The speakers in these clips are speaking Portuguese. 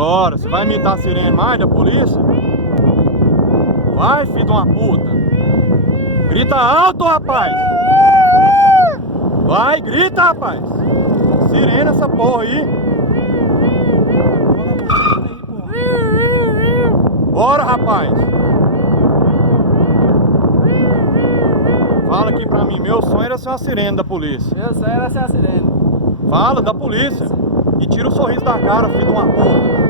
Bora, você vai imitar a sirene mais da polícia? Vai, filho de uma puta. Grita alto, rapaz. Vai, grita, rapaz. Sirene essa porra aí. Bora, rapaz. Fala aqui pra mim, meu sonho era ser uma sirene da polícia. Meu sonho era ser a sirene. Fala da polícia. E tira o sorriso da cara, filho de uma puta.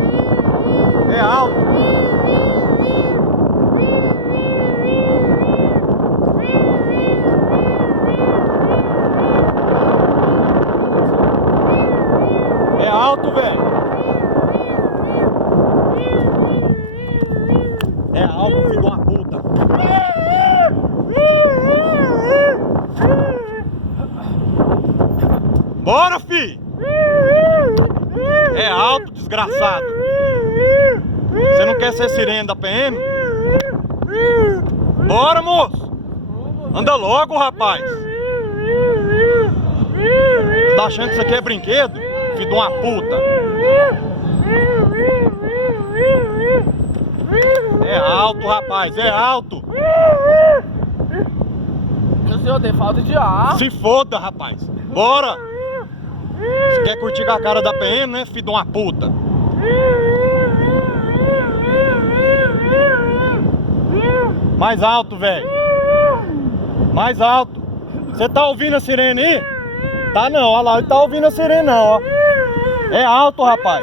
É alto. É alto, velho. É alto, filho de uma puta. Bora, fi! É alto, desgraçado. Você não quer ser sirene da PM? Bora, moço! Anda logo, rapaz! Você tá achando que isso aqui é brinquedo? Filho de uma puta! É alto, rapaz, é alto! O senhor tem falta de ar. Se foda, rapaz! Bora! Você quer curtir com a cara da PM, né, filho de uma puta? Mais alto, velho! Mais alto! Você tá ouvindo a sirene aí? Tá não, olha lá, ele tá ouvindo a sirene não, ó. É alto, rapaz!